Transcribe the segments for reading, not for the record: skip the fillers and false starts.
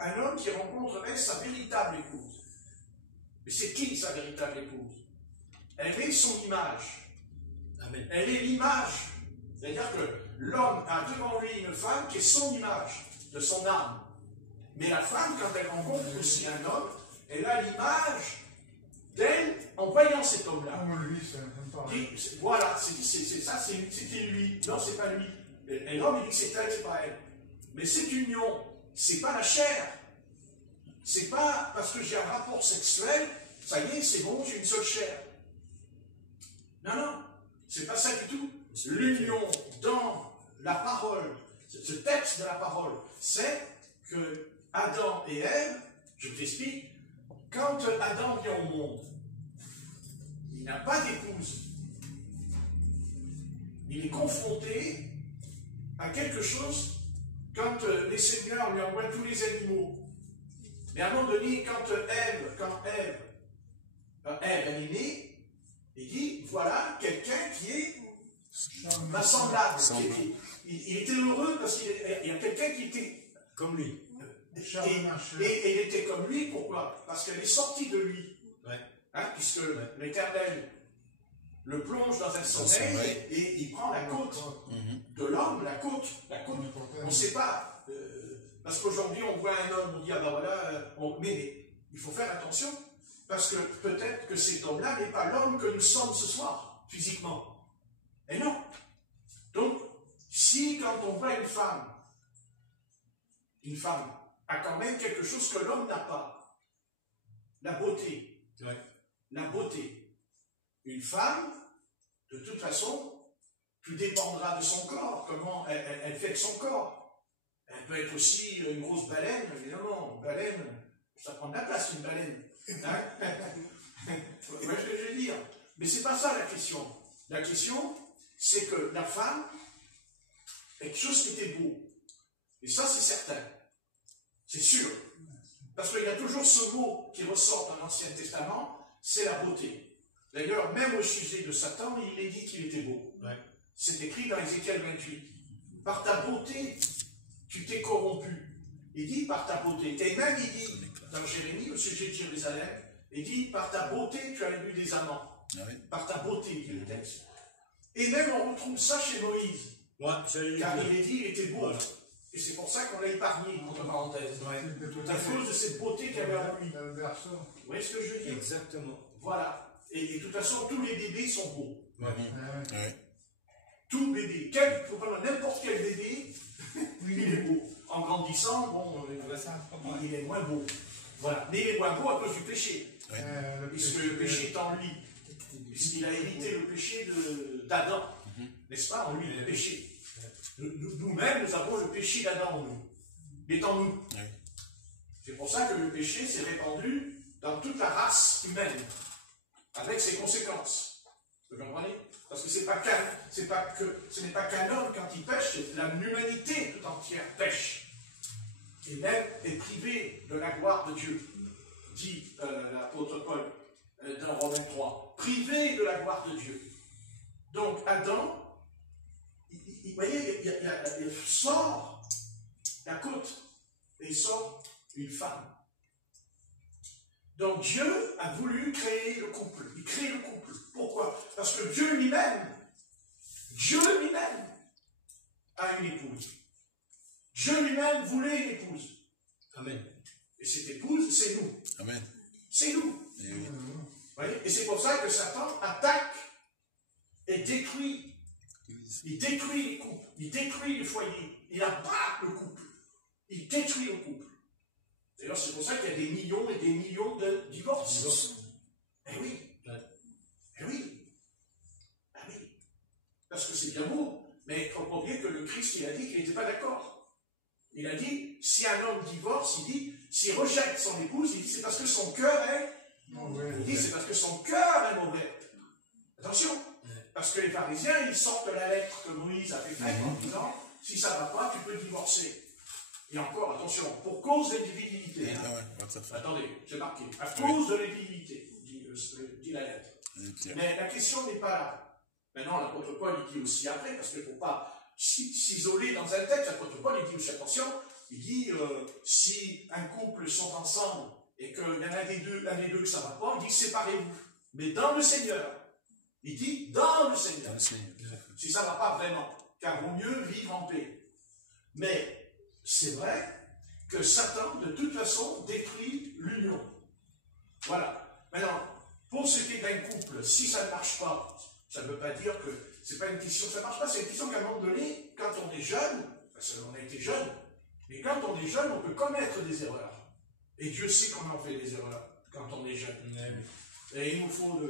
un homme qui rencontrerait sa véritable épouse. Mais c'est qui sa véritable épouse? Elle est son image. Amen. Elle est l'image. C'est-à-dire que l'homme a devant lui une femme qui est son image, de son âme. Mais la femme, quand elle rencontre aussi un homme, elle a l'image d'elle en voyant cet homme-là. Lui, c'est voilà, c'est ça, c'était lui. Non, c'est pas lui. Et l'homme, il dit que c'est elle, c'est pas elle. Mais cette union, c'est pas la chair. C'est pas parce que j'ai un rapport sexuel, ça y est, c'est bon, j'ai une seule chair. Non, non, c'est pas ça du tout. L'union dans la parole, ce texte de la parole, c'est que Adam et Ève, je vous explique, quand Adam vient au monde, il n'a pas d'épouse. Il est confronté à quelque chose quand les seigneurs lui envoient tous les animaux. Mais à un moment donné, quand Ève elle est née, il dit, voilà quelqu'un qui est ma semblable. Il était heureux parce qu'il y a quelqu'un qui était comme lui. Et il était comme lui, pourquoi? Parce qu'elle est sortie de lui. Ouais. Hein, puisque l'Éternel le plonge dans un sommeil et il prend la côte de l'homme, la côte. On ne sait pas. Parce qu'aujourd'hui, on voit un homme, on dit, ah ben voilà, mais il faut faire attention. Parce que peut-être que cet homme-là n'est pas l'homme que nous sommes ce soir, physiquement. Et non. Donc, si quand on voit une femme a quand même quelque chose que l'homme n'a pas. La beauté. Ouais. La beauté. Une femme, de toute façon, tout dépendra de son corps, comment elle fait de son corps. Elle peut être aussi une grosse baleine, évidemment. Une baleine, ça prend de la place, une baleine. Hein? Vous voyez ce que je veux dire? Mais c'est pas ça la question. La question, c'est que la femme est quelque chose qui était beau. Et ça, c'est certain. C'est sûr. Parce qu'il y a toujours ce mot qui ressort dans l'Ancien Testament, c'est la beauté. D'ailleurs, même au sujet de Satan, il est dit qu'il était beau. Ouais. C'est écrit dans Ézéchiel 28. Par ta beauté, tu t'es corrompu. Il dit par ta beauté. Et même il dit, dans Jérémie, au sujet de Jérusalem, il dit par ta beauté, tu as élu des amants. Ouais. Par ta beauté, dit le texte. Et même on retrouve ça chez Moïse. Ouais, car il est dit, il était beau. Voilà. Et c'est pour ça qu'on l'a épargné, entre parenthèses. Ouais. À cause de cette beauté qu'il y avait en lui. Vous voyez ce que je veux dire? Exactement. Voilà. Et de toute façon, tous les bébés sont beaux. Ouais. Ouais. Tout bébé. Il faut prendre n'importe quel bébé, il est beau. En grandissant, bon, il est moins beau. Voilà. Mais il est moins beau à cause du péché. Ouais. Puisque le péché est en lui. Puisqu'il a hérité le péché d'Adam. N'est-ce pas? En lui, le péché. Nous-mêmes, nous avons le péché d'Adam en nous. Il est en nous. Oui. C'est pour ça que le péché s'est répandu dans toute la race humaine, avec ses conséquences. Vous comprenez? Parce que ce n'est pas qu'un homme, quand il pêche, l'humanité tout entière pêche. Et même est privée de la gloire de Dieu, dit l'apôtre Paul dans Romains 3. Privé de la gloire de Dieu. Donc Adam, vous voyez, il sort la côte et il sort une femme. Donc Dieu a voulu créer le couple. Il crée le couple. Pourquoi? Parce que Dieu lui-même a une épouse. Dieu lui-même voulait une épouse. Amen. Et cette épouse, c'est nous. Amen. C'est nous. Et, oui. Vous voyez? Et c'est pour ça que Satan attaque et détruit. Il détruit les couples, il détruit les foyers, il abat le couple, il détruit le couple. D'ailleurs, c'est pour ça qu'il y a des millions et des millions de divorces. Eh oui. Eh oui. Ah oui. Parce que c'est bien beau, mais il faut pas oublier que le Christ, il a dit qu'il n'était pas d'accord. Il a dit, si un homme divorce, il dit, s'il rejette son épouse, il dit, c'est parce que son cœur est mauvais. Il dit, c'est parce que son cœur est mauvais. Attention. Parce que les pharisiens, ils sortent la lettre que Moïse a fait faire en disant, si ça ne va pas, tu peux divorcer. Et encore, attention, pour cause de l'individualité. Attendez, j'ai marqué. À cause de l'individualité, dit la lettre. Mais la question n'est pas là. Maintenant, l'apôtre Paul, il dit aussi après, parce qu'il ne faut pas s'isoler dans un texte. L'apôtre Paul, il dit aussi, attention, il dit, si un couple sont ensemble et qu'il y en a l'un des deux que ça ne va pas, il dit séparez-vous. Mais dans le Seigneur. Il dit dans le Seigneur. Si ça ne va pas vraiment. Car vaut mieux vivre en paix. Mais c'est vrai que Satan, de toute façon, détruit l'union. Voilà. Maintenant, pour ce qui est d'un couple, si ça ne marche pas, ça ne veut pas dire que c'est pas une question, ça ne marche pas, c'est une question qu'à un moment donné, quand on est jeune, parce qu'on a été jeune, mais quand on est jeune, on peut commettre des erreurs. Et Dieu sait qu'on en fait des erreurs quand on est jeune. Et il nous faut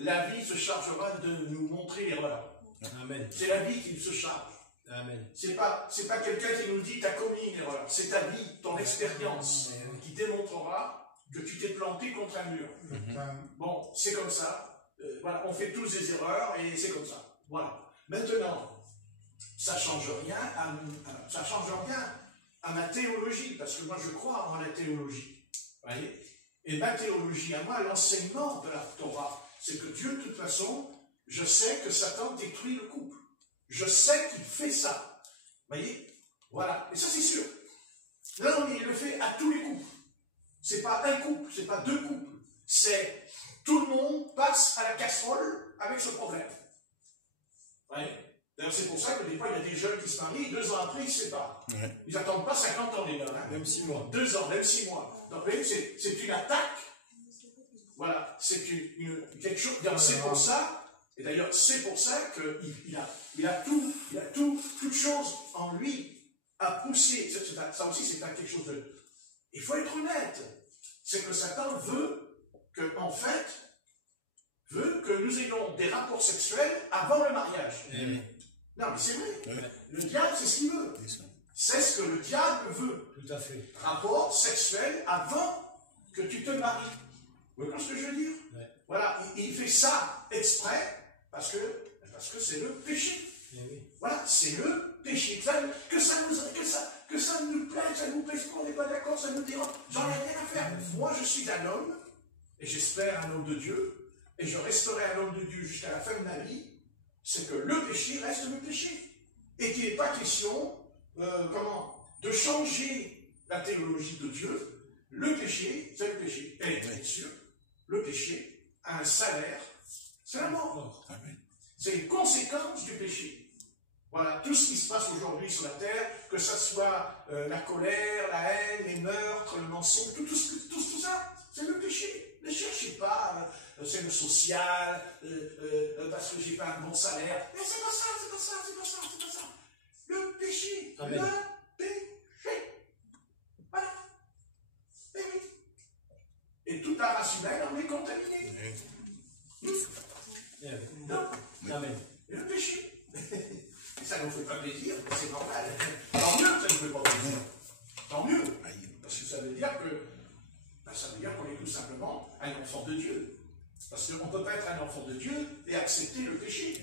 la vie se chargera de nous montrer l'erreur. Amen. C'est la vie qui se charge. Amen. C'est pas quelqu'un qui nous dit tu as commis une erreur. C'est ta vie, ton expérience qui démontrera que tu t'es planté contre un mur. Bon, c'est comme ça. Voilà, on fait tous des erreurs et c'est comme ça. Voilà. Maintenant, ça ne change rien à ma théologie, parce que moi je crois en la théologie. Voyez? Et ma théologie à moi, l'enseignement de la Torah, c'est que Dieu, de toute façon, je sais que Satan détruit le couple. Je sais qu'il fait ça. Voyez? Voilà. Et ça, c'est sûr. Non, mais il le fait à tous les couples. C'est pas un couple, c'est pas deux couples. C'est tout le monde passe à la casserole avec ce problème. Voyez? D'ailleurs, c'est pour ça que des fois, il y a des jeunes qui se marient, 2 ans après, ils se séparent. Ils n'attendent pas 50 ans, les gars. Hein. Même 6 mois. 2 ans, même 6 mois. Donc, vous voyez, c'est une attaque. Voilà, c'est quelque chose. C'est pour ça. Et d'ailleurs, c'est pour ça qu'il a toute chose en lui à pousser. Ça aussi, c'est pas quelque chose de... Il faut être honnête. C'est que Satan veut que nous ayons des rapports sexuels avant le mariage. Non, mais c'est vrai. Le diable, c'est ce qu'il veut. C'est ce que le diable veut. Tout à fait. Rapport sexuel avant que tu te maries. Vous voyez ce que je veux dire? Voilà, il fait ça exprès. Parce que c'est le péché. Voilà, c'est le péché. Que ça nous plaise, ça nous plaise pas, on n'est pas d'accord, ça nous dérange. J'en ai rien à faire. Moi, je suis un homme, et j'espère un homme de Dieu, et je resterai un homme de Dieu jusqu'à la fin de ma vie. C'est que le péché reste le péché. Et qu'il n'est pas question, de changer la théologie de Dieu. Le péché, c'est le péché. Et bien sûr, le péché a un salaire. C'est la mort. C'est une conséquence du péché. Voilà, tout ce qui se passe aujourd'hui sur la terre, que ce soit la colère, la haine, les meurtres, le mensonge, tout ça, c'est le péché. Ne cherchez pas, c'est le social, parce que j'ai pas un bon salaire. Mais c'est pas ça. Le péché. Amen. Le péché. Voilà. Et oui. Et toute la race humaine en est contaminée. Non. Amen. Et le péché. Ça ne nous fait pas plaisir, c'est normal. Tant mieux que ça ne nous fait pas plaisir. Tant mieux. Parce que ça veut dire qu'on est tout simplement un enfant de Dieu. Parce qu'on ne peut pas être un enfant de Dieu et accepter le péché.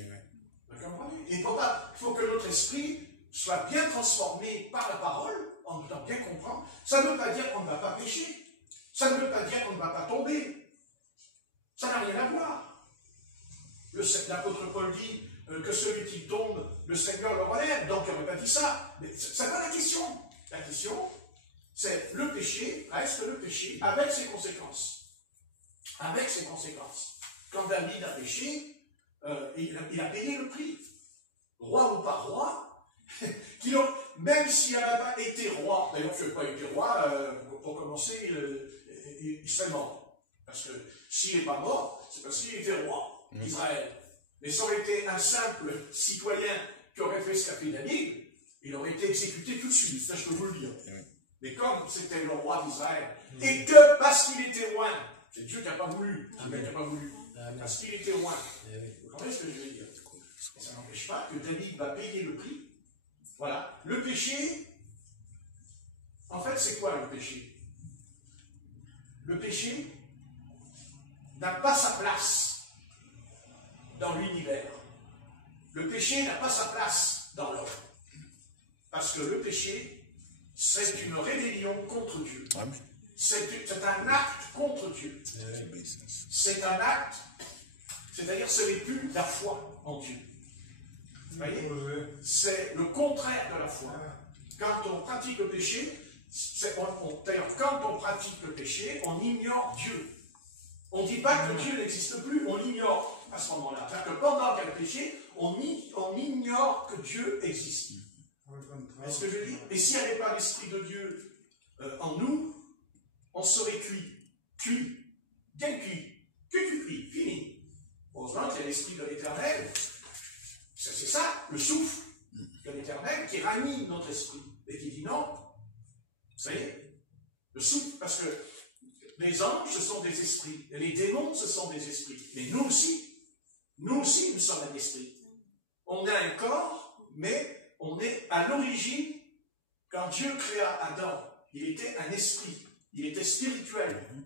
Vous comprenez? Il faut que notre esprit soit bien transformé par la parole, en nous bien comprendre. Ça ne veut pas dire qu'on ne va pas pécher. Ça ne veut pas dire qu'on ne va pas tomber. Ça n'a rien à voir. L'apôtre Paul dit que celui qui tombe, le Seigneur le relève. Donc, il n'aurait pas dit ça. Mais ça n'est pas la question. La question, c'est le péché reste le péché avec ses conséquences. Avec ses conséquences. Quand David a péché, il a payé le prix. Roi ou pas roi, même s'il n'avait pas été roi, d'ailleurs, il n'a pas été roi, pour commencer, il serait mort. Parce que s'il n'est pas mort, c'est parce qu'il était roi d'Israël. Mais ça aurait été un simple citoyen qui aurait fait ce qu'a fait David, il aurait été exécuté tout de suite, ça je peux vous le dire. Mais comme c'était le roi d'Israël, et que parce qu'il était loin, c'est Dieu qui n'a pas voulu, parce qu'il était loin, vous comprenez ce que je veux dire? Ça n'empêche pas que David va payer le prix. Voilà. Le péché, en fait, c'est quoi le péché? Le péché n'a pas sa place dans l'univers. Le péché n'a pas sa place dans l'homme. Parce que le péché, c'est une rébellion contre Dieu. C'est un acte contre Dieu. C'est un acte, c'est-à-dire ce n'est plus la foi en Dieu. Vous voyez? C'est le contraire de la foi. Quand on pratique le péché, pratique le péché, on ignore Dieu. On ne dit pas que Dieu n'existe plus, on l'ignore à ce moment-là. C'est-à-dire que pendant qu'il y a le péché, on ignore que Dieu existe. Est-ce que je dis? Et s'il n'y avait pas l'Esprit de Dieu en nous, on serait cuit. Cuit. Bien cuit. Que tu cuis. Fini. Heureusement qu'il y a l'Esprit de l'Éternel. C'est ça, le souffle de l'Éternel qui ranime notre esprit. Et qui dit non. Vous savez? Le souffle, parce que les anges, ce sont des esprits. Et les démons, ce sont des esprits. Mais nous aussi, nous sommes un esprit. On a un corps, mais on est à l'origine, quand Dieu créa Adam, il était un esprit. Il était spirituel. Vous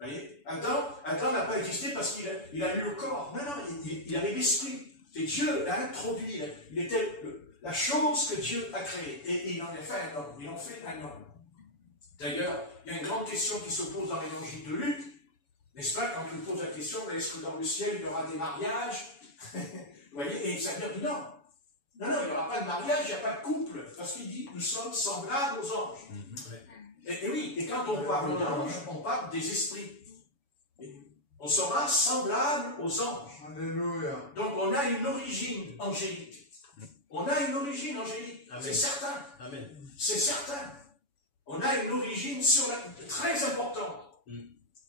voyez? Adam n'a pas existé parce qu'il a eu le corps. Non, il avait l'esprit. Et Dieu l'a introduit. Il était la chose que Dieu a créée. Et il en a fait un homme. Il en fait un homme. D'ailleurs, il y a une grande question qui se pose dans l'évangile de Luc, n'est-ce pas, quand on pose la question, est-ce que dans le ciel, il y aura des mariages? Vous voyez, et ça veut dire, non, il n'y aura pas de mariage, il n'y a pas de couple, parce qu'il dit, nous sommes semblables aux anges. Et oui, et quand on parle d'anges, on parle des esprits. On sera semblable aux anges. Alléluia. Donc on a une origine angélique. On a une origine angélique, c'est certain. Amen. C'est certain. On a une origine très importante. Vous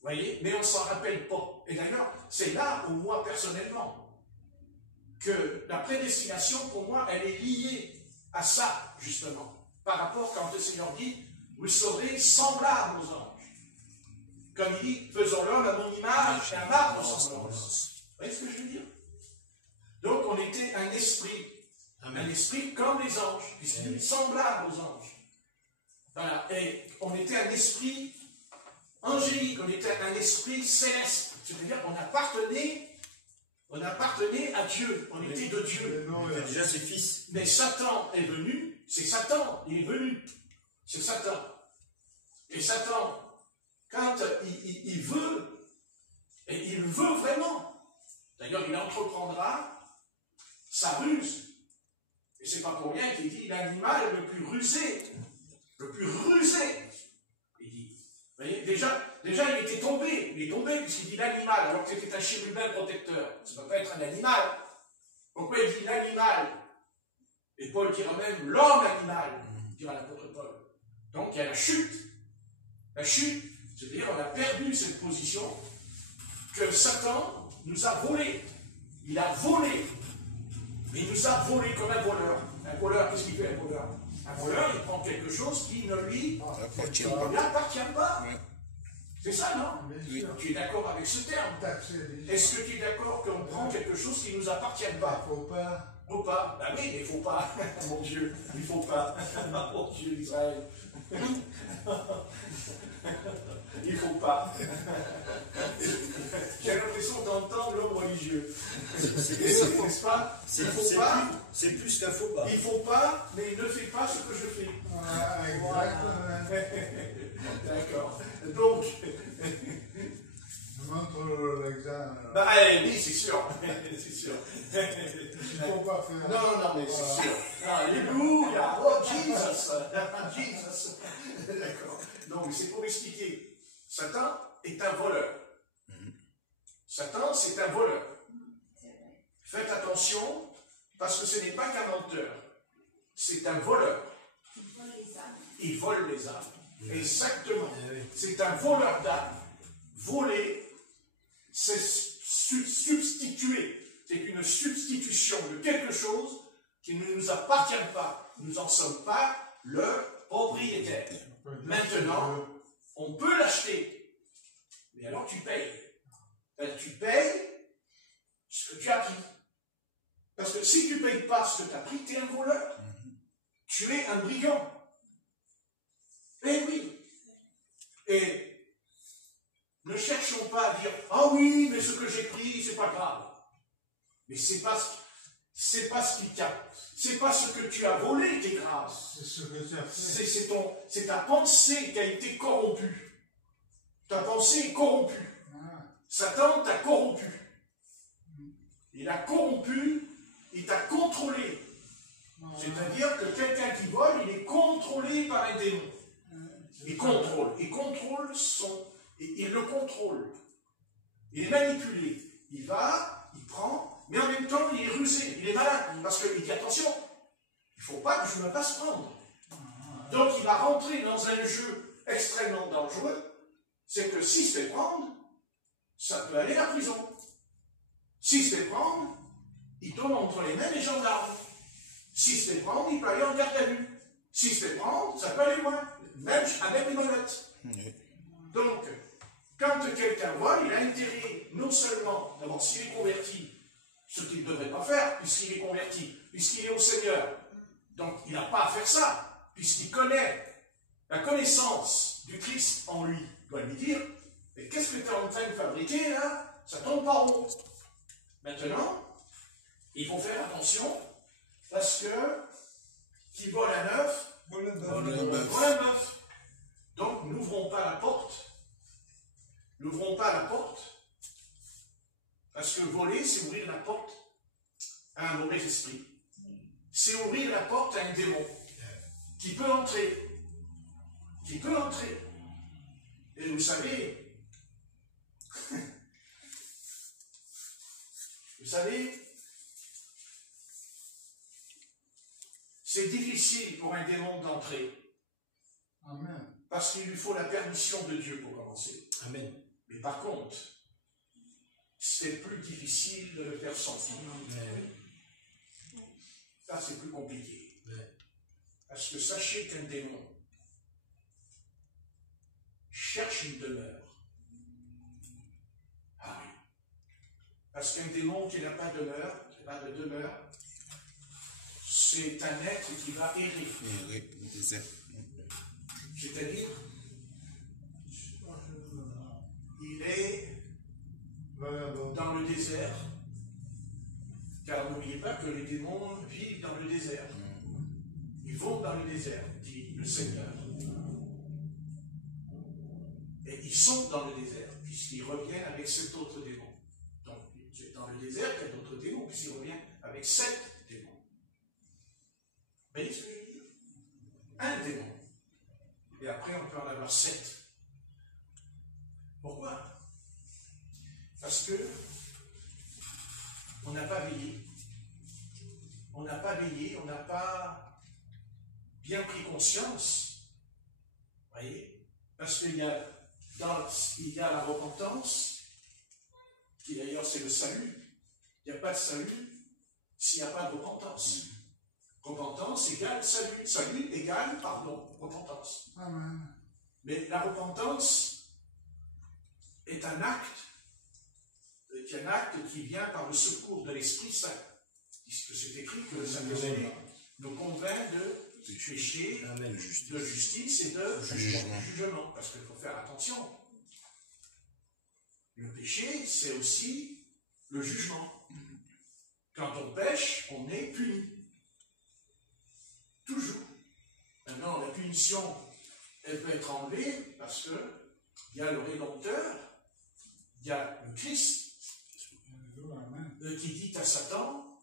voyez, mais on ne s'en rappelle pas. Et d'ailleurs, c'est là où moi, personnellement, que la prédestination, pour moi, elle est liée à ça, justement. Par rapport, quand le Seigneur dit, vous serez semblables aux anges. Comme il dit, faisons l'homme à mon image et à ma ressemblance. Vous voyez ce que je veux dire? Donc, on était un esprit. Amen. Un esprit comme les anges, puisqu'il est semblable aux anges. Voilà, et on était un esprit angélique, on était un esprit céleste. C'est-à-dire qu'on appartenait à Dieu, on était de Dieu. On était déjà ses fils. Mais Satan est venu, c'est Satan, il est venu. C'est Satan. Et Satan, quand il veut, et il veut vraiment, d'ailleurs il entreprendra sa ruse. Et c'est pas pour rien qu'il dit l'animal le plus rusé. Le plus rusé, il dit. Vous voyez, déjà, il était tombé. Il est tombé puisqu'il dit l'animal, alors que c'était un chérubin protecteur. Ça ne peut pas être un animal. Pourquoi il dit l'animal? Et Paul dira même l'homme animal, dira l'apôtre Paul. Donc il y a la chute. La chute, c'est-à-dire on a perdu cette position que Satan nous a volé. Il a volé. Il nous a volé comme un voleur. Un voleur, qu'est-ce qu'il fait un voleur? Un voleur, il prend quelque chose qui ne lui appartient pas. Oui. C'est ça, non? Oui. Tu es d'accord avec ce terme? Est-ce que tu es d'accord qu'on prend quelque chose qui ne nous appartient pas? Il ne faut pas. Faut pas. Ben oui, mais il ne faut pas. Mon Dieu, il ne faut pas. Mon Dieu d'Israël. Il ne faut pas. J'ai l'impression d'entendre l'homme religieux. N'est-ce pas? C'est plus qu'un faux pas. Il ne faut pas, mais il ne fait pas ce que je fais. Voilà. D'accord. Donc. Montre l'examen. Bah oui, c'est sûr. C'est sûr. Il ne faut pas faire. Non, mais c'est sûr. Alléluia. Oh, Jesus. Jesus. D'accord. Donc, c'est pour expliquer. Satan est un voleur. Satan, c'est un voleur. Faites attention, parce que ce n'est pas qu'un menteur. C'est un voleur. Il vole les âmes. Exactement. C'est un voleur d'âmes. Voler, c'est substituer. C'est une substitution de quelque chose qui ne nous appartient pas. Nous n'en sommes pas le propriétaire. Maintenant, on peut l'acheter. Mais alors tu payes. Tu payes ce que tu as pris. Parce que si tu ne payes pas ce que tu as pris, tu es un voleur. Tu es un brigand. Eh oui. Et ne cherchons pas à dire « Ah oui, mais ce que j'ai pris, c'est pas grave. » Mais c'est pas ce qui t'a. C'est pas ce que tu as volé qui est grave. C'est ce que tu as fait. C'est ta pensée qui a été corrompue. Ta pensée est corrompue. Satan t'a corrompu. Il a corrompu, il t'a contrôlé. C'est-à-dire que quelqu'un qui vole, il est contrôlé par un démon. Il contrôle. il contrôle il le contrôle. Il est manipulé. Il va, il prend, mais en même temps, il est rusé, il est malin, parce qu'il dit attention, il ne faut pas que je me fasse prendre. Donc il va rentrer dans un jeu extrêmement dangereux, c'est que s'il se fait prendre, ça peut aller à la prison. S'il se fait prendre, il tombe entre les mains des gendarmes. S'il se fait prendre, il peut aller en garde à vue. S'il se fait prendre, ça peut aller loin, même avec les menottes. Donc, quand quelqu'un vole, il a intérêt, non seulement, d'abord, s'il est converti, ce qu'il ne devrait pas faire, puisqu'il est converti, puisqu'il est au Seigneur, donc il n'a pas à faire ça, puisqu'il connaît la connaissance du Christ en lui, il doit lui dire, mais qu'est-ce que tu es en train de fabriquer là? Ça tombe pas rond. Maintenant, il faut faire attention, parce que qui vole à neuf, vole à neuf. Donc, n'ouvrons pas la porte. N'ouvrons pas la porte, parce que voler, c'est ouvrir la porte à un mauvais esprit. C'est ouvrir la porte à un démon qui peut entrer. Qui peut entrer. Et vous savez, c'est difficile pour un démon d'entrer. Amen. Parce qu'il lui faut la permission de Dieu pour commencer. Amen. Mais par contre, c'est plus difficile de le faire sortir. Ça, c'est plus compliqué. Parce que sachez qu'un démon cherche une demeure. Ah oui. Parce qu'un démon qui n'a pas de demeure, c'est un être qui va errer. C'est-à-dire, il est dans le désert, car n'oubliez pas que les démons vivent dans le désert. Ils vont dans le désert, dit le Seigneur. Et ils sont dans le désert, puisqu'ils reviennent avec 7 autres démons. Donc, c'est dans le désert qu'il y a d'autres démons, puisqu'ils reviennent avec 7 démons. Vous voyez ce que je veux dire? Un démon. Et après, on peut en avoir 7. Pourquoi? Parce que on n'a pas veillé. On n'a pas veillé, on n'a pas bien pris conscience. Vous voyez? Parce qu'il y a la repentance, qui d'ailleurs c'est le salut. Il n'y a pas de salut s'il n'y a pas de repentance. Repentance égale salut. Salut égale, repentance. Amen. Mais la repentance est un acte qui vient par le secours de l'Esprit Saint. Puisque c'est écrit que le Saint-Esprit nous convainc de péché, de justice et de jugement. Parce qu'il faut faire attention. Le péché, c'est aussi le jugement. Quand on pêche, on est puni. Toujours. Maintenant, la punition, elle peut être enlevée parce qu'il y a le Rédempteur, il y a le Christ, qui dit à Satan,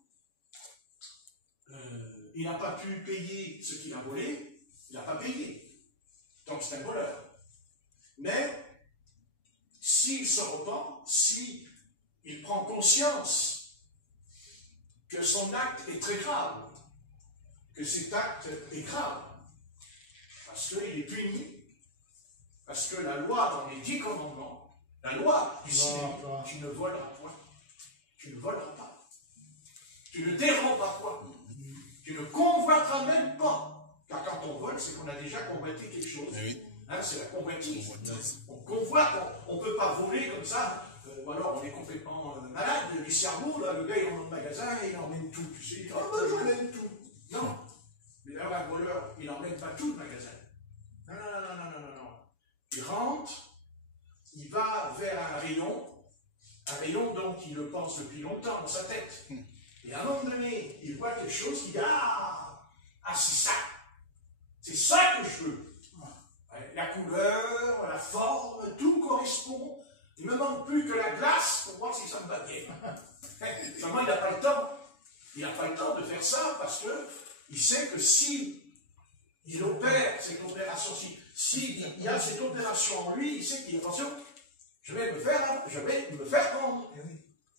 il n'a pas pu payer ce qu'il a volé, il n'a pas payé. Donc c'est un voleur. Mais, s'il se repent, s'il prend conscience que son acte est très grave, que cet acte est grave, parce qu'il est puni, parce que la loi dans les 10 commandements, la loi du cinéma, tu ne voleras point, tu ne voleras pas, tu ne déroberas pas, tu ne convoiteras même pas, car quand on vole, c'est qu'on a déjà convoité quelque chose, hein, c'est la convoitise, on convoite, on ne peut pas voler comme ça, ou alors on est complètement malade du cerveau, là, le gars il rentre dans le magasin et il emmène tout, tu sais, j'emmène tout. Non, mais là, un voleur, il n'emmène pas tout le magasin. Non. Il rentre, il va vers un rayon donc il le pense depuis longtemps dans sa tête. Et à un moment donné, il voit quelque chose, il dit c'est ça que je veux. La couleur, la forme, tout correspond. Il ne me manque plus que la glace pour voir si ça me va bien. Seulement, il n'a pas le temps. Il n'a pas le temps de faire ça parce qu'il sait que si il opère cette opération-ci, s'il y a cette opération en lui, il sait qu'il attention, je vais me faire prendre.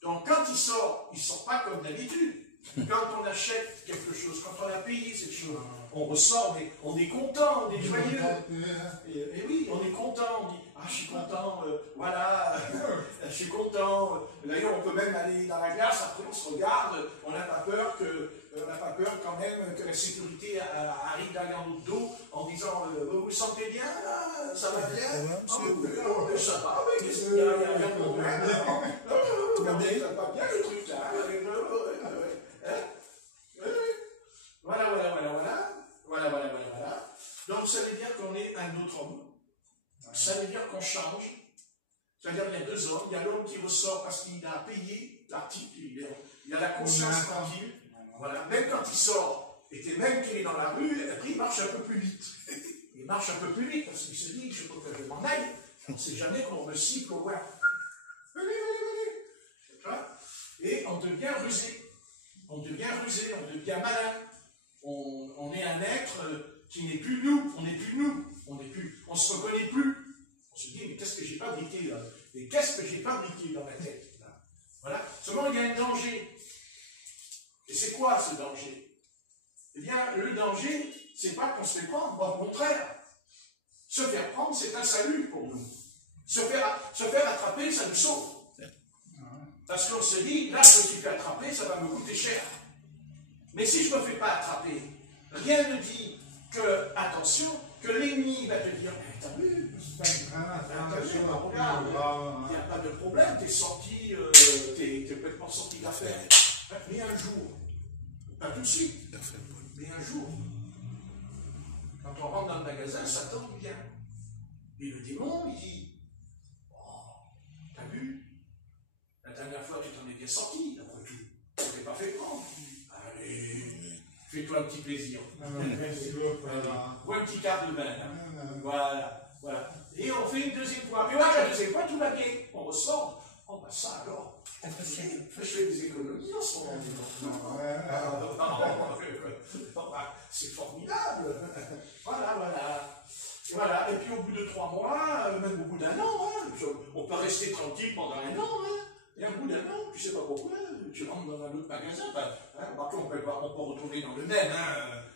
Donc quand il sort pas comme d'habitude. Quand on achète quelque chose, quand on a payé cette chose, on ressort, mais on est content, on est joyeux. Et oui, on est content, on dit, ah, je suis content, voilà, je suis content. D'ailleurs, on peut même aller dans la glace, après on se regarde, on n'a pas peur quand même que la sécurité arrive derrière notre dos en disant, vous vous sentez bien, là, ça va bien? Ça va, mais qu'est-ce qu'il y a? Il y a un problème. Ça va bien le truc, là. Voilà. Donc ça veut dire qu'on est un autre homme. Ça veut dire qu'on change. Ça veut dire qu'il y a deux hommes. Il y a l'homme qui ressort parce qu'il a payé l'article. Il a la conscience tranquille. Voilà. Même quand il sort, et même qu'il est dans la rue, après il marche un peu plus vite. Il marche un peu plus vite parce qu'il se dit, je peux que je m'en aille. On ne sait jamais qu'on me cible au loin. Venez. Et on devient rusé. On devient malin. On est un être qui n'est plus nous. On ne se reconnaît plus. On se dit, mais qu'est-ce que j'ai fabriqué là? Et qu'est-ce que j'ai fabriqué dans ma tête là? Voilà. Seulement, il y a un danger. Et c'est quoi ce danger? Eh bien, le danger, c'est pas qu'on se fait prendre. Bon, au contraire. Se faire prendre, c'est un salut pour nous. Se faire attraper, ça nous sauve. Parce qu'on se dit, là, je me suis fait attraper, ça va me coûter cher. Mais si je ne me fais pas attraper, rien ne dit que, attention, que l'ennemi va te dire, t'as vu, regarde, il n'y a pas de problème, t'es sorti, t'es complètement sorti d'affaire. Mais un jour, pas tout de suite, mais un jour, quand on rentre dans le magasin, Satan vient. Et le démon, il dit, t'as vu? La dernière fois, tu t'en es bien sorti, après tout. Tu ne t'es pas fait prendre. Allez, fais-toi un petit plaisir. Ou un petit quart de bain. Voilà. Et on fait une deuxième fois. Puis voilà, la deuxième fois, tout va bien. On ressort. Oh, bah ça alors. Je fais des économies en ce moment. C'est formidable. Voilà. Et puis au bout de 3 mois, même au bout d'1 an, on peut rester tranquille pendant 1 an. Et au bout d'1 an, tu ne sais pas pourquoi, tu rentres dans un autre magasin, on peut retourner dans le même,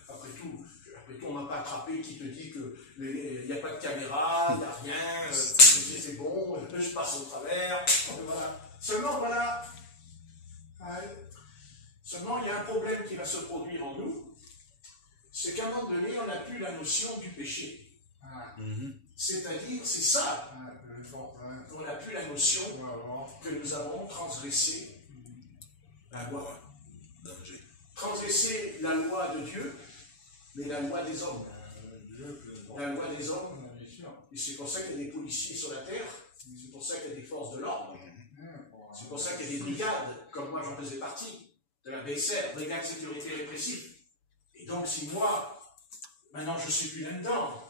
après tout, on ne m'a pas attrapé qui te dit qu'il n'y a pas de caméra, il n'y a rien, c'est bon, je passe au travers, voilà. Seulement, il y a un problème qui va se produire en nous, c'est qu'à un moment donné, on n'a plus la notion du péché. C'est-à-dire, c'est ça. On n'a plus la notion que nous avons transgressé la loi. Transgressé la loi de Dieu, mais la loi des hommes. La loi des hommes. Et c'est pour ça qu'il y a des policiers sur la terre. C'est pour ça qu'il y a des forces de l'ordre. C'est pour ça qu'il y a des brigades, comme moi j'en faisais partie, de la BSR, Brigade Sécurité Répressive. Et donc si moi, maintenant je ne suis plus là-dedans,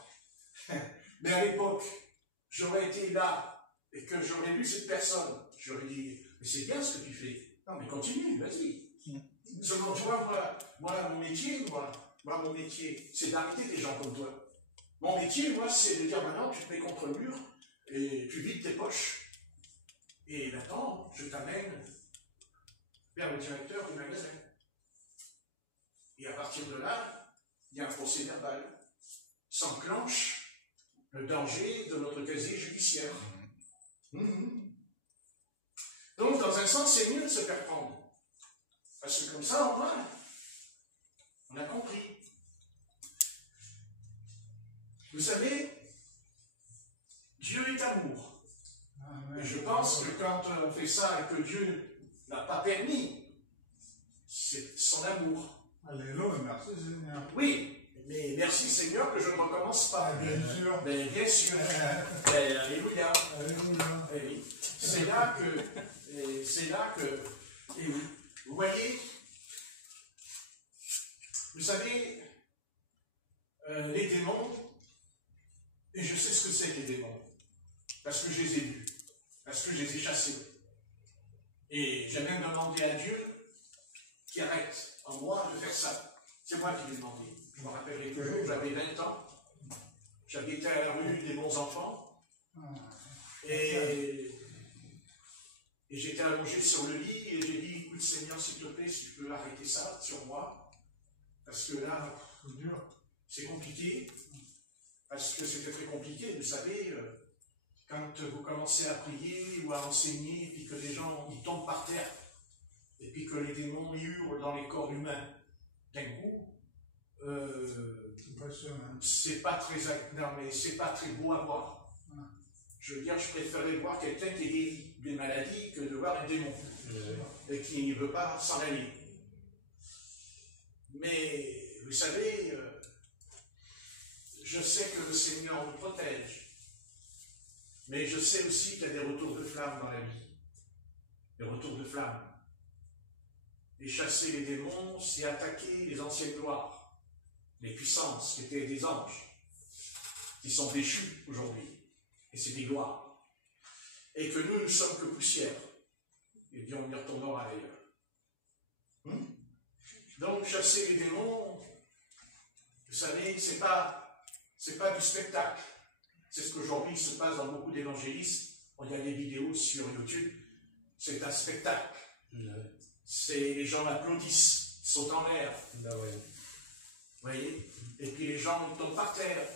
mais à l'époque, j'aurais été là et que j'aurais vu cette personne, j'aurais dit, mais c'est bien ce que tu fais. Non, mais continue, vas-y. Seulement, tu vois, moi, mon métier, c'est d'arrêter des gens comme toi. Mon métier, moi, c'est de dire maintenant, tu te mets contre le mur et tu vides tes poches. Et maintenant, je t'amène vers le directeur du magasin. Et à partir de là, il y a un procès verbal. S'enclenche le danger de notre casier judiciaire. Donc, dans un sens, c'est mieux de se faire prendre. Parce que comme ça, au moins, on a compris. Vous savez, Dieu est amour. Et je pense que quand on fait ça et que Dieu n'a pas permis, c'est son amour. Alléluia, merci Seigneur. Oui, mais merci Seigneur que je ne recommence pas. Bien sûr. Bien sûr. Alléluia. Oui. C'est là que, et oui. Vous voyez, vous savez, les démons, et je sais ce que c'est que les démons, parce que je les ai vus, parce que je les ai chassés. Et j'ai même demandé à Dieu qui arrête en moi de faire ça. C'est moi qui l'ai demandé. Je me rappellerai toujours, j'avais 20 ans. J'habitais à la rue des Bons Enfants. Et j'étais allongé sur le lit et j'ai dit, écoute Seigneur, s'il te plaît, si tu peux arrêter ça sur moi. Parce que là, c'est compliqué. Parce que c'était très compliqué, vous savez, quand vous commencez à prier ou à enseigner, puis que les gens ils tombent par terre, et puis que les démons hurlent dans les corps humains, d'un coup, c'est pas très, non, mais c'est pas très beau à voir. Je veux dire, je préférais voir quelqu'un qui est guéri d'une maladie que de voir un démon et qui ne veut pas s'en aller. Mais vous savez, je sais que le Seigneur nous protège, mais je sais aussi qu'il y a des retours de flamme dans la vie. Des retours de flamme. Et chasser les démons, c'est attaquer les anciennes gloires, les puissances qui étaient des anges, qui sont déchus aujourd'hui. Et c'est des gloires. Et que nous ne sommes que poussière. Et bien on y retournera d'ailleurs. Donc chasser les démons, vous savez, c'est pas du spectacle. C'est ce qu'aujourd'hui se passe dans beaucoup d'évangélistes. Il y a des vidéos sur YouTube. C'est un spectacle. C'est les gens applaudissent, sautent en l'air. Vous voyez? Et puis les gens ils tombent par terre.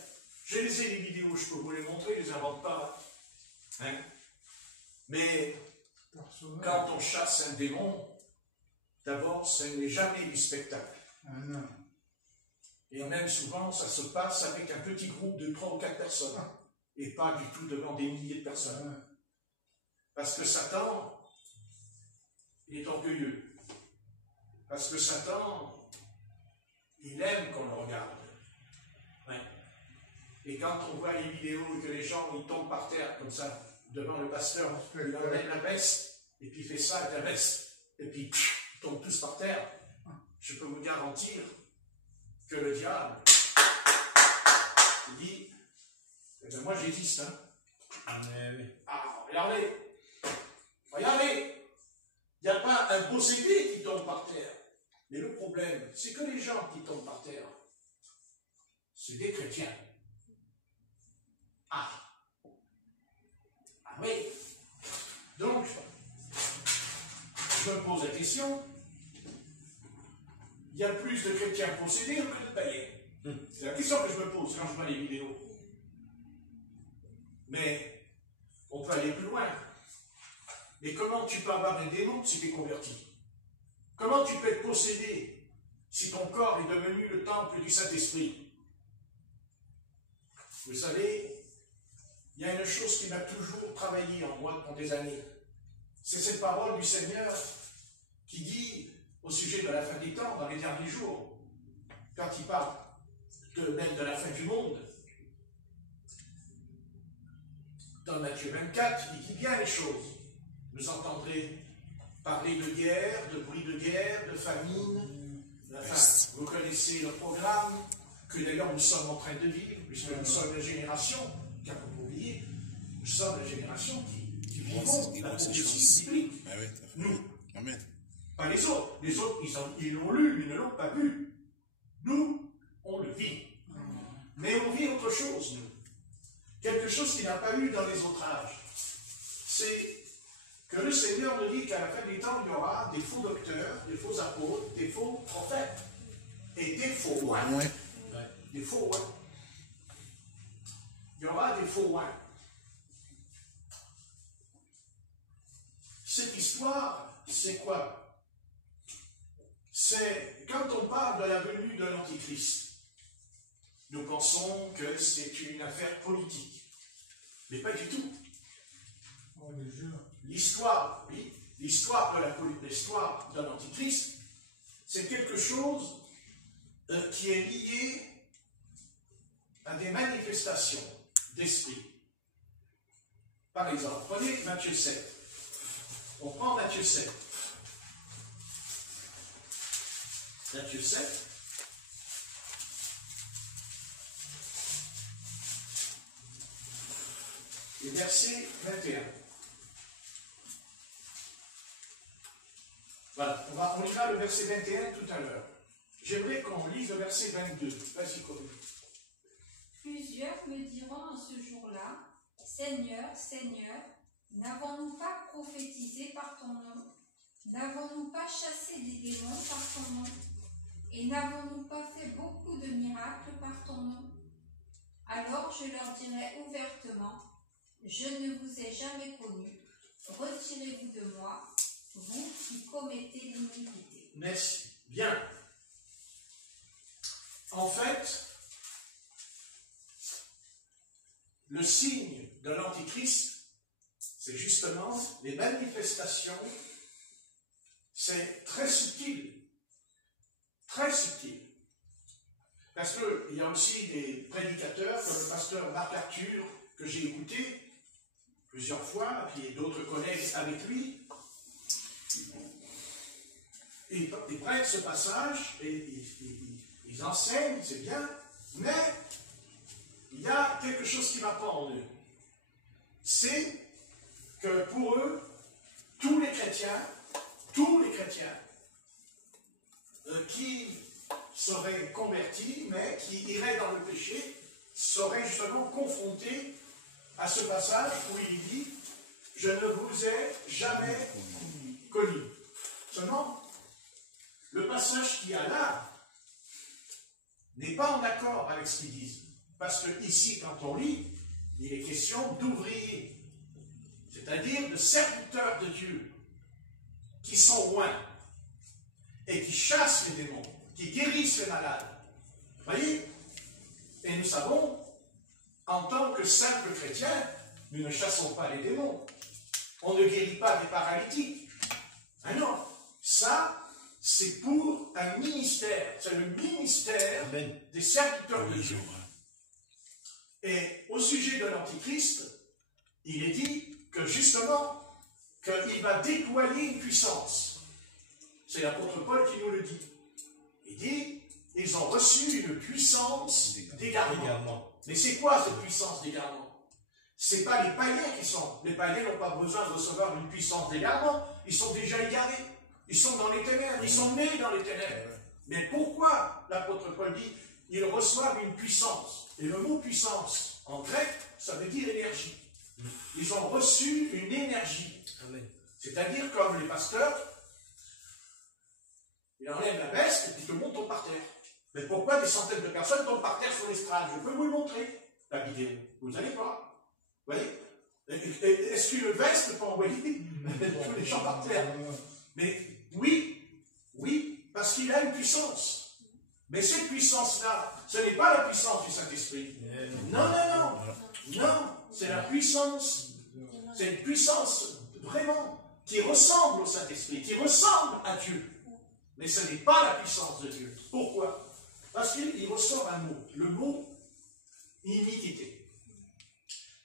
Je les ai les vidéos, je peux vous les montrer, je ne les invente pas. Hein? Mais quand on chasse un démon, d'abord, ce n'est jamais du spectacle. Et même souvent, ça se passe avec un petit groupe de 3 ou 4 personnes. Et pas du tout devant des milliers de personnes. Parce que Satan, il est orgueilleux. Parce que Satan, il aime qu'on le regarde. Ouais. Et quand on voit les vidéos et que les gens ils tombent par terre comme ça, devant le pasteur, il enlève la veste, et puis il fait ça avec la veste, et puis ils tombent tous par terre, je peux vous garantir que le diable, il dit, eh bien moi j'existe, hein. Ah, regardez, il n'y a pas un possédé qui tombe par terre. Mais le problème, c'est que les gens qui tombent par terre, c'est des chrétiens. Ah oui. Donc, je me pose la question, il y a plus de chrétiens possédés que de païens. C'est la question que je me pose quand je vois les vidéos. Mais on peut aller plus loin. Mais comment tu peux avoir un démon si tu es converti? Comment tu peux être possédé si ton corps est devenu le temple du Saint-Esprit? Vous savez, il y a une chose qui m'a toujours travaillé en moi pendant des années. C'est cette parole du Seigneur qui dit, au sujet de la fin des temps, dans les derniers jours, quand il parle même de la fin du monde, dans Matthieu 24, il dit bien les choses. Vous entendrez parler de guerre, de bruit de guerre, de famine. Enfin, vous connaissez le programme que d'ailleurs nous sommes en train de vivre, puisque nous sommes la génération, car il ne faut pas oublier, nous sommes la génération qui vivons la prophétie biblique. Nous. Amen. Pas les autres. Les autres, ils l'ont lu, ils ne l'ont pas vu. Nous, on le vit. Mais on vit autre chose, nous. Quelque chose qui n'a pas eu dans les autres âges. C'est que le Seigneur nous dit qu'à la fin des temps, il y aura des faux docteurs, des faux apôtres, des faux prophètes et des faux rois. Ouais. Des faux rois. Il y aura des faux rois. Cette histoire, c'est quoi? C'est quand on parle de la venue de l'Antichrist. Nous pensons que c'est une affaire politique. Mais pas du tout. L'histoire, oui, l'histoire de l'Antichrist, c'est quelque chose qui est lié à des manifestations d'esprit. Par exemple, prenez Matthieu 7. On prend Matthieu 7. Matthieu 7. Et verset 21. Voilà, on lira le verset 21 tout à l'heure. J'aimerais qu'on lise le verset 22. Vas-y, Corinne. Plusieurs me diront en ce jour-là, Seigneur, Seigneur, n'avons-nous pas prophétisé par ton nom? N'avons-nous pas chassé des démons par ton nom? Et n'avons-nous pas fait beaucoup de miracles par ton nom? Alors je leur dirai ouvertement, je ne vous ai jamais connu, retirez-vous de moi, vous qui commettez l'iniquité. Merci. Bien. En fait, le signe de l'Antichrist, c'est justement les manifestations, c'est très subtil. Très subtil. Parce qu'il y a aussi des prédicateurs, comme le pasteur Marc Arthur, que j'ai écouté plusieurs fois, puis d'autres collègues avec lui. Ils prennent ce passage et ils enseignent, c'est bien, mais il y a quelque chose qui ne va pas en eux. C'est que pour eux, tous les chrétiens qui seraient convertis, mais qui iraient dans le péché, seraient justement confrontés à ce passage où il dit « Je ne vous ai jamais connu ». Seulement, le passage qu'il y a là n'est pas en accord avec ce qu'ils disent. Parce que ici, quand on lit, il est question d'ouvriers, c'est-à-dire de serviteurs de Dieu, qui sont loin et qui chassent les démons, qui guérissent les malades. Vous voyez? Et nous savons, en tant que simples chrétiens, nous ne chassons pas les démons. On ne guérit pas des paralytiques. Ah non, ça, c'est pour un ministère. C'est le ministère des serviteurs de Dieu. Et au sujet de l'Antichrist, il est dit que justement, qu'il va déployer une puissance. C'est l'apôtre Paul qui nous le dit. Il dit, ils ont reçu une puissance d'égarement. Mais c'est quoi cette puissance d'égarement? Ce n'est pas les païens qui sont. Les païens n'ont pas besoin de recevoir une puissance d'égarement. Ils sont déjà égarés. Ils sont dans les ténèbres. Ils sont nés dans les ténèbres. Mais pourquoi l'apôtre Paul dit, ils reçoivent une puissance? Et le mot puissance, en grec, ça veut dire énergie. Ils ont reçu une énergie. C'est-à-dire comme les pasteurs, il enlève la veste et puis tout le monde tombe par terre. Mais pourquoi des centaines de personnes tombent par terre sur l'estrade? Je peux vous le montrer, la vidéo. Vous n'allez pas. Vous voyez? Est-ce qu'une veste peut envoyer tous les gens par terre? Mais oui, parce qu'il a une puissance. Mais cette puissance-là, ce n'est pas la puissance du Saint-Esprit. Non, c'est la puissance, c'est une puissance vraiment qui ressemble au Saint-Esprit, qui ressemble à Dieu. Mais ce n'est pas la puissance de Dieu. Pourquoi? Parce qu'il ressort un mot, le mot iniquité.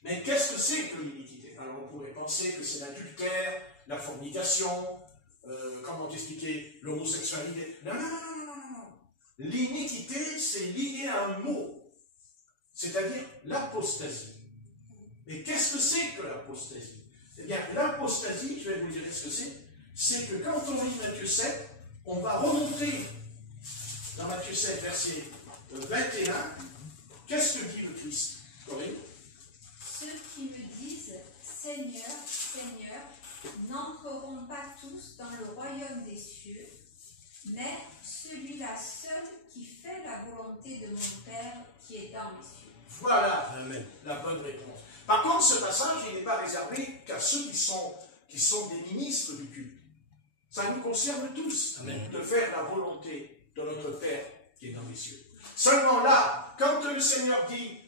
Mais qu'est-ce que c'est que l'iniquité? Alors on pourrait penser que c'est l'adultère, la fornication, comment t'expliquer, l'homosexualité. Non. L'iniquité, c'est lié à un mot, c'est-à-dire l'apostasie. Et qu'est-ce que c'est que l'apostasie? Eh bien, l'apostasie, je vais vous dire ce que c'est que quand on lit Matthieu 7, on va remonter dans Matthieu 7, verset 21, qu'est-ce que dit le Christ? Corinne? Ceux qui me disent, Seigneur, Seigneur, n'entreront pas tous dans le royaume des cieux, mais celui-là seul qui fait la volonté de mon Père qui est dans les cieux. Voilà. Amen. La bonne réponse. Par contre, ce passage, il n'est pas réservé qu'à ceux qui sont des ministres du culte. Ça nous concerne tous. Amen. De faire la volonté de notre Père qui est dans les cieux. Seulement là, quand le Seigneur dit,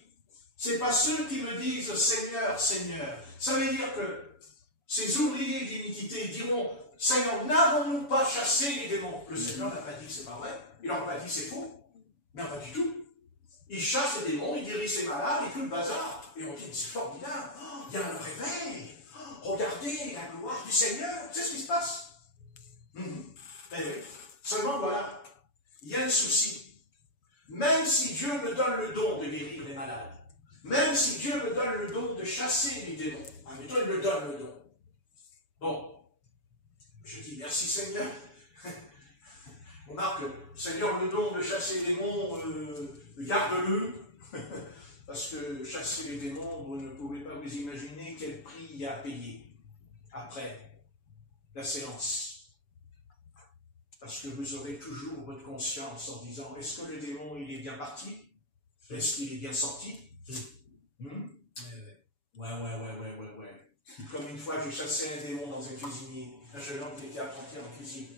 c'est pas ceux qui me disent Seigneur, Seigneur. Ça veut dire que ces ouvriers d'iniquité diront, Seigneur, n'avons-nous pas chassé les démons? Le Seigneur n'a pas dit que c'est pas vrai. Il n'aura pas dit que c'est faux. Non, pas du tout. Il chasse les démons, il guérit ses malades et tout le bazar. Et on dit, c'est formidable. Oh, il y a un réveil. Oh, regardez la gloire du Seigneur. C'est ce qui se passe. Eh oui. Seulement, voilà, il y a un souci. Même si Dieu me donne le don de guérir les malades, même si Dieu me donne le don de chasser les démons, admettons, il me donne le don. Bon, je dis merci Seigneur. On remarque, Seigneur, le don de chasser les démons, garde-le. parce que chasser les démons, vous ne pouvez pas vous imaginer quel prix il y a à payer après la séance. Parce que vous aurez toujours votre conscience en disant, est-ce que le démon, il est bien parti? Est-ce qu'il est bien sorti? Ouais. Comme une fois, j'ai chassé un démon dans un cuisinier. Un jeune homme qui était apprenti en cuisine.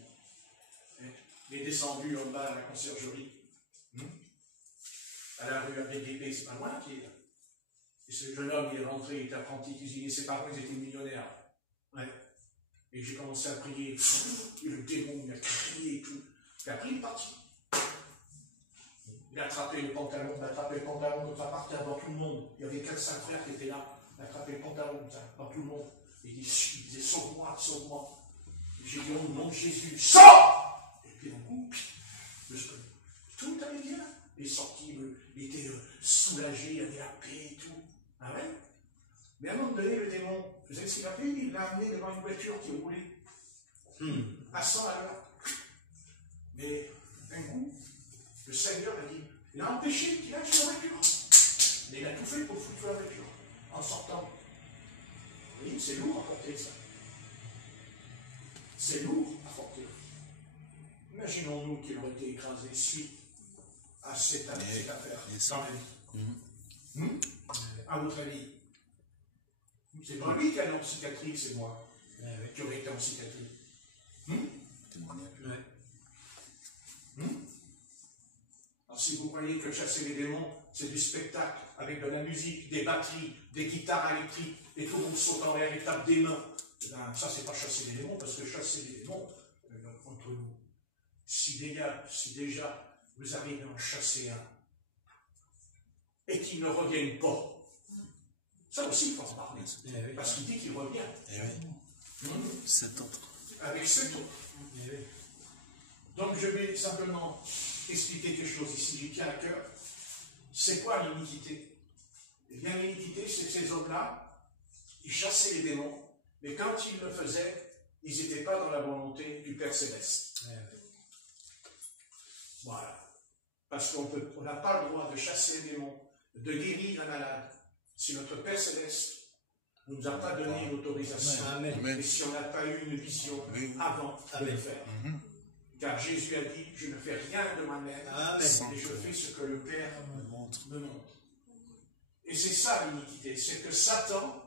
Il est descendu en bas à la conciergerie. À la rue ABDP, c'est pas loin qui est là. Et ce jeune homme, il est rentré, il était apprenti cuisinier. Ses parents, ils étaient millionnaires. Ouais. Et j'ai commencé à prier. Et le démon, il a crié et tout. Et après, il est parti. Il a attrapé le pantalon, comme ça par terre dans tout le monde. Il y avait 4-5 frères qui étaient là. Il a attrapé le pantalon comme ça, dans tout le monde. Et il disait, sauve-moi, sauve-moi. Et j'ai dit, au nom de Jésus, sors! Et puis d'un coup, tout allait bien. Il est sorti, il était soulagé, il avait la paix et tout. Ah ouais? Mais à un moment donné, le démon, vous savez ce qu'il a fait? Il l'a amené devant une voiture qui roulait à 100 à l'heure. Mais d'un coup, le Seigneur a dit, il a empêché qu'il aille sur la voiture. Mais il a tout fait pour foutre la voiture, en sortant. Oui, c'est lourd à porter ça. C'est lourd à porter. Imaginons-nous qu'il aurait été écrasé suite à cette affaire dans la vie. À votre avis, c'est pas lui qui a en psychiatrie, c'est moi qui aurais été en psychiatrie. Alors si vous croyez que chasser les démons, c'est du spectacle avec de la musique, des batteries, des guitares électriques, et tout le monde saute en l'air et tape des mains, eh bien, ça c'est pas chasser les démons, parce que chasser les démons, contre nous, si déjà vous arrivez à en chasser un, et qu'il ne revienne pas, ça aussi il faut en parler, parce qu'il dit qu'il revient. Avec 7 autres. Donc je vais simplement expliquer quelque chose ici, qui tient à cœur. C'est quoi l'iniquité? Eh bien l'iniquité, c'est que ces hommes-là, ils chassaient les démons, mais quand ils le faisaient, ils n'étaient pas dans la volonté du Père Céleste. Voilà. Parce qu'on n'a pas le droit de chasser les démons, de guérir un malade, si notre Père Céleste ne nous a pas donné l'autorisation. Et si on n'a pas eu une vision avant de le faire. Car Jésus a dit, je ne fais rien de moi-même, et je fais ce que le Père me montre. Et c'est ça l'iniquité, c'est que Satan,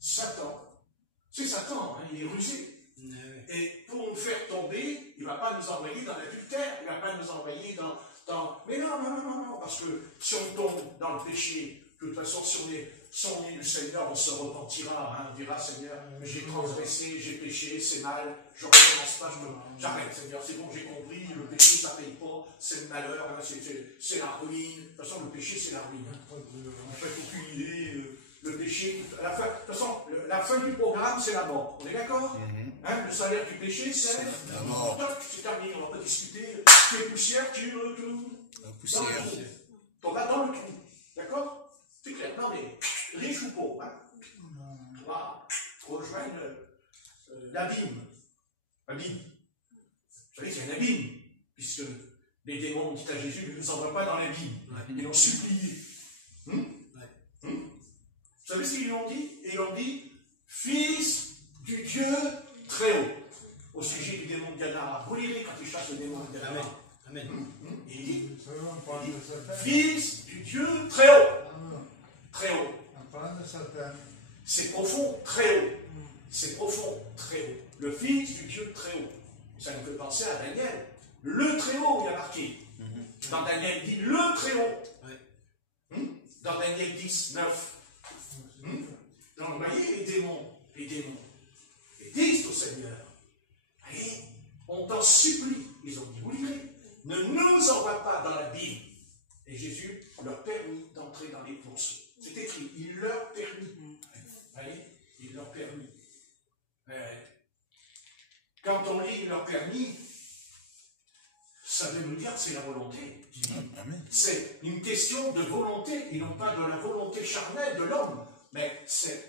c'est Satan, hein, il est rusé. Et pour nous faire tomber, il ne va pas nous envoyer dans l'adultère, il ne va pas nous envoyer dans... Mais non, parce que si on tombe dans le péché, de toute façon, si on est le Seigneur, on se repentira, hein, on dira, Seigneur, j'ai transgressé, j'ai péché, c'est mal, je ne recommence pas, j'arrête, Seigneur, c'est bon, j'ai compris, le péché, ça ne paye pas, c'est le malheur, hein, c'est la ruine. De toute façon, le péché, c'est la ruine. Hein. En fait, aucune idée, le péché, de toute façon, la fin du programme, c'est la mort. On est d'accord? Hein, le salaire du péché, c'est la mort. C'est terminé, on ne va pas discuter. Tu es poussière, tu la poussière. On va dans le trou. D'accord? C'est clair. Non, mais riche ou pauvre, hein? On va rejoindre l'abîme. Abîme. Vous savez, c'est un abîme, puisque les démons ont dit à Jésus, ne nous envoie pas dans l'abîme. Ils l'ont supplié. Vous savez ce qu'ils lui ont dit? Ils l'ont dit, Fils du Dieu très haut. Au sujet du démon de Gadara. Vous lirez quand il chasse le démon de Gadara. Amen. Il dit, Fils du Dieu très haut. Très haut. C'est profond, très haut. C'est profond, très haut. Le Fils du Dieu très haut. Ça nous fait penser à Daniel. Le très haut, il y a marqué. Dans Daniel, il dit le très haut. Dans Daniel 10, 9. Donc, vous voyez, les démons, ils disent au Seigneur, allez, on t'en supplie. Ils ont dit, vous lirez, ne nous envoie pas dans l'abîme. Et Jésus leur permit d'entrer dans les pourceaux. C'est écrit, il leur permit. Allez, il leur permit. Quand on lit il leur permit, ça veut nous dire que c'est la volonté. C'est une question de volonté, et non pas de la volonté charnelle de l'homme. Mais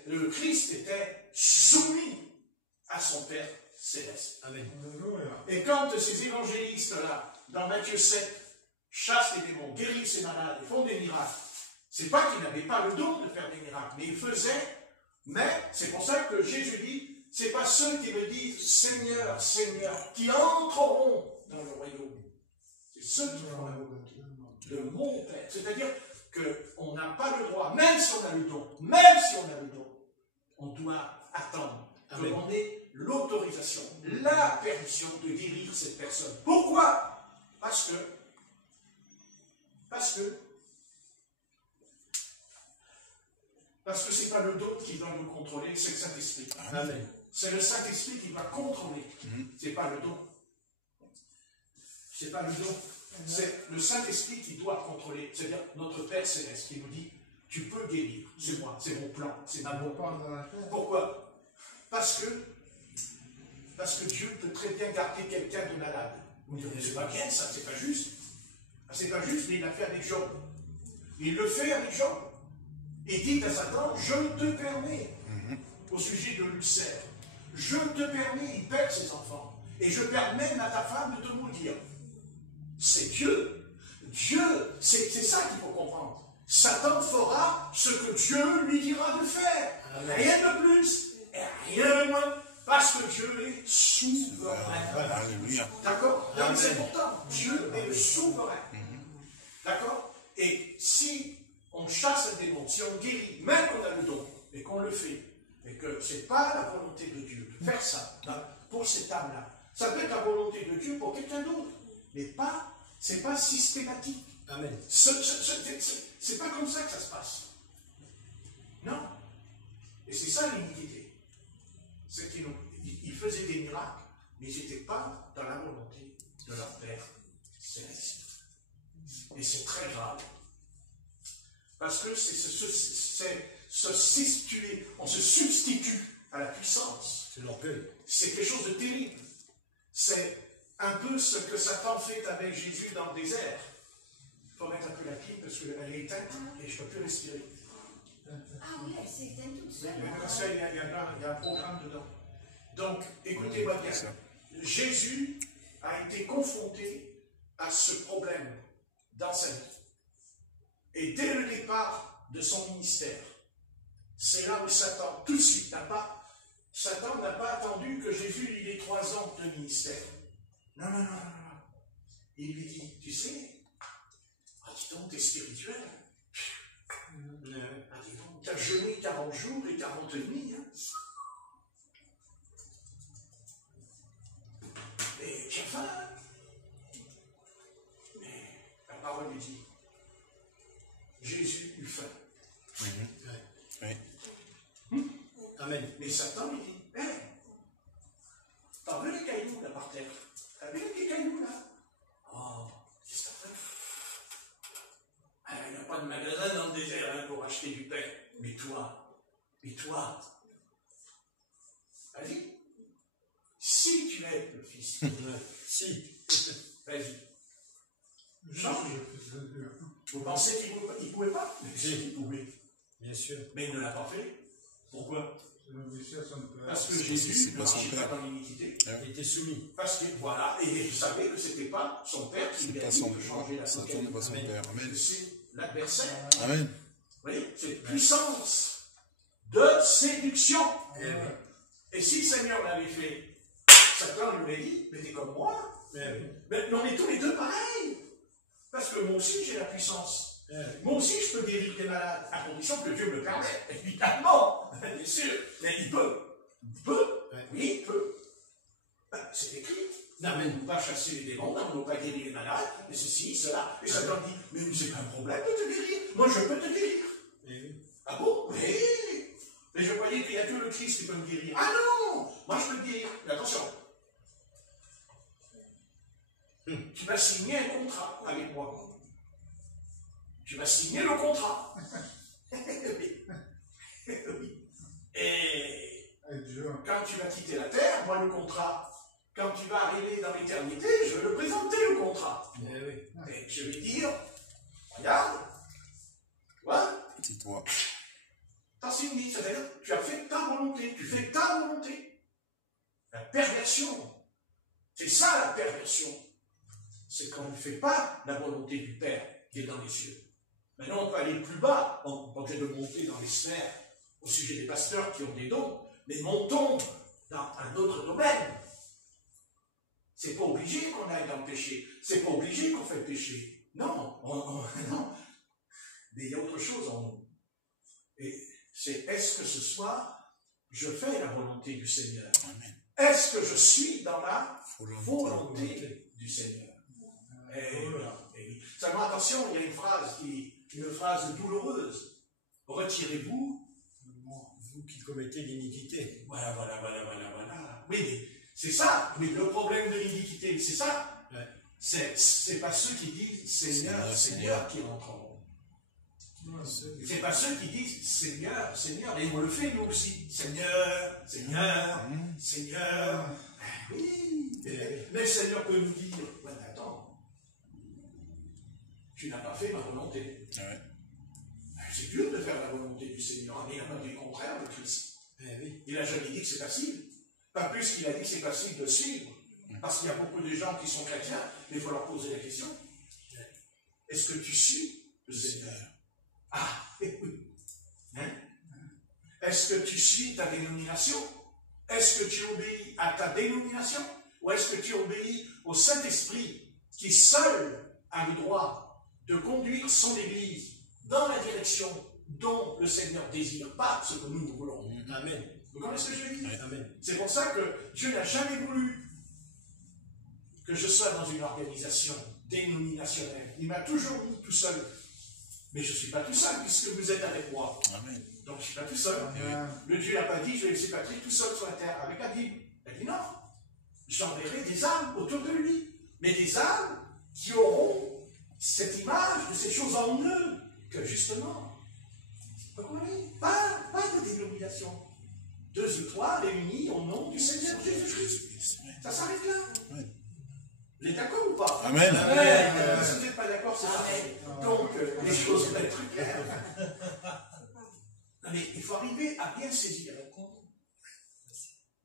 le Christ était soumis à son Père Céleste. Amen. Et quand ces évangélistes-là, dans Matthieu 7, chassent les démons, guérissent les malades et font des miracles, C'est pas qu'il n'avait pas le don de faire des miracles, mais il faisait, mais c'est pour ça que Jésus dit, c'est pas ceux qui me disent Seigneur, Seigneur, qui entreront dans le royaume. C'est ceux qui font la volonté de mon Père. C'est-à-dire qu'on n'a pas le droit, même si on a le don, on doit attendre qu'on ait l'autorisation, la permission de guérir cette personne. Pourquoi? Parce que c'est pas le don qui doit nous contrôler, c'est le Saint-Esprit. Amen. C'est le Saint-Esprit qui doit contrôler. C'est pas le don. C'est pas le don. C'est le Saint-Esprit qui doit contrôler. C'est-à-dire notre Père Céleste qui nous dit, tu peux guérir. C'est moi, c'est mon plan, c'est ma volonté. Pourquoi? Parce que Dieu peut très bien garder quelqu'un de malade. Vous me direz, c'est pas bien ça, c'est pas juste. C'est pas juste, mais il l'a fait avec Job. Il le fait avec Job. Il dit à Satan, je te permets, au sujet de l'ulcère, je te permets, il perd ses enfants, et je permets même à ta femme de te maudire. C'est Dieu. Dieu, c'est ça qu'il faut comprendre. Satan fera ce que Dieu lui dira de faire. Rien de plus, et rien de moins, parce que Dieu est souverain. Alléluia. D'accord? C'est important. Dieu est le souverain. D'accord? Et si on chasse un démon, si on guérit, même qu'on a le don, et qu'on le fait, et que ce n'est pas la volonté de Dieu de faire ça, pour cette âme-là, ça peut être la volonté de Dieu pour quelqu'un d'autre, mais ce n'est pas systématique. Amen. C'est pas comme ça que ça se passe. Non. Et c'est ça l'iniquité. C'est qu'ils faisaient des miracles, mais ils n'étaient pas dans la volonté de leur Père Céleste. Et c'est très grave. Parce que on se substitue à la puissance. C'est l'orgueil. C'est quelque chose de terrible. C'est un peu ce que Satan fait avec Jésus dans le désert. Il faut mettre un peu la clim parce qu'elle est éteinte et je ne peux plus respirer. Ah oui, elle s'est éteinte toute seule. Parce qu'il y a un programme dedans. Donc, écoutez-moi bien. Jésus a été confronté à ce problème dans sa vie. Et dès le départ de son ministère, c'est là où Satan, tout de suite, Satan n'a pas attendu que Jésus ait 3 ans de ministère. Non. Il lui dit, tu sais, dis donc, t'es spirituel. Dis donc, t'as jeûné 40 jours et 40 nuits. Et tu as faim. Mais la parole lui dit, Jésus eut faim. Oui. Amen. Mais Satan lui dit, t'en veux les cailloux là par terre? T'as vu les cailloux là? Oh, qu'est-ce que t'as fait? Il n'y a pas de magasin dans le désert pour acheter du pain. Mais toi, vas-y. Si tu es le Fils, si, vas-y. Change. Vous pensez qu'il ne pouvait pas? Mais il pouvait. Bien sûr. Mais il ne l'a pas fait. Pourquoi? Parce que C'est Jésus ne pas son marchait père. pas dans l'iniquité. Il était soumis. Parce que, voilà, et il savait que ce n'était pas son père qui lui a dit de changer la Satan société. n'est pas son père. Amen. C'est l'adversaire. Amen. Vous voyez, c'est puissance de séduction. Et si le Seigneur l'avait fait, Satan lui aurait dit, mais t'es comme moi. Mais on est tous les deux pareils. Parce que moi aussi, j'ai la puissance. Moi aussi, je peux guérir des malades, à condition que Dieu me permette. Évidemment, bien sûr. Mais il peut. Il peut. Oui, il peut. C'est écrit. On ne va pas chasser les démons, on ne va pas guérir les malades, mais ceci, cela. Et Satan dit, mais c'est pas un problème de te guérir. Moi, je peux te guérir. Ah bon? Oui. Mais je croyais qu'il n'y a que le Christ qui peut me guérir. Ah non! Moi, je peux te guérir. Mais attention. Tu vas signer un contrat avec moi. Tu vas signer le contrat. Oui. Et quand tu vas quitter la terre, moi, le contrat, quand tu vas arriver dans l'éternité, je vais le présenter, le contrat. Et je vais dire, regarde, Dis-toi. t'as signé, c'est-à-dire, tu as fait ta volonté, tu fais ta volonté. La perversion, c'est ça la perversion. C'est qu'on ne fait pas la volonté du Père qui est dans les cieux. Maintenant, on peut aller plus bas, on n'est pas obligé de monter dans les sphères au sujet des pasteurs qui ont des dons, mais montons dans un autre domaine. C'est pas obligé qu'on aille dans le péché, c'est pas obligé qu'on fait le péché. Non, non. Mais il y a autre chose en nous. Et c'est est-ce que ce soir, je fais la volonté du Seigneur? Est-ce que je suis dans la volonté du Seigneur? Et seulement attention, il y a une phrase douloureuse. Retirez-vous, vous qui commettez l'iniquité. Voilà. Oui, mais c'est ça. Mais le problème de l'iniquité, c'est ça. Ouais. C'est pas ceux qui disent Seigneur, Seigneur qui entreront. C'est pas ceux qui disent Seigneur, Seigneur. Et on le fait nous aussi. Seigneur, Seigneur, Seigneur. Oui. Mais le Seigneur peut nous dire, ouais, mais attends, tu n'as pas fait ma volonté. Ouais. C'est dur de faire la volonté du Seigneur, mais il n'a pas dit le contraire de Christ. Il n'a jamais dit que c'est facile. Pas plus qu'il a dit que c'est facile de suivre. Parce qu'il y a beaucoup de gens qui sont chrétiens, mais il faut leur poser la question. Est-ce que tu suis le Seigneur? Ah, oui. Hein? Est-ce que tu suis ta dénomination? Est-ce que tu obéis à ta dénomination? Ou est-ce que tu obéis au Saint-Esprit qui seul a le droit de conduire son Église dans la direction dont le Seigneur désire, pas ce que nous voulons. Amen. Vous comprenez ce que je veux dire? Amen. C'est pour ça que Dieu n'a jamais voulu que je sois dans une organisation dénominationnelle. Il m'a toujours mis tout seul. Mais je ne suis pas tout seul puisque vous êtes avec moi. Amen. Donc je ne suis pas tout seul. Le Dieu n'a pas dit je vais laisser Patrick tout seul sur la terre avec la Bible. Il a dit non. J'enverrai des âmes autour de lui. Mais des âmes qui auront cette image de ces choses en eux. Que justement, pas de dénomination. 2 ou 3 réunis au nom du Seigneur Jésus-Christ. Ça s'arrête là. Ouais. Vous êtes d'accord ou pas? Amen. Amen. Si vous n'êtes pas d'accord, c'est pareil. Donc, les choses vont être claires. Mais il faut arriver à bien saisir. Vous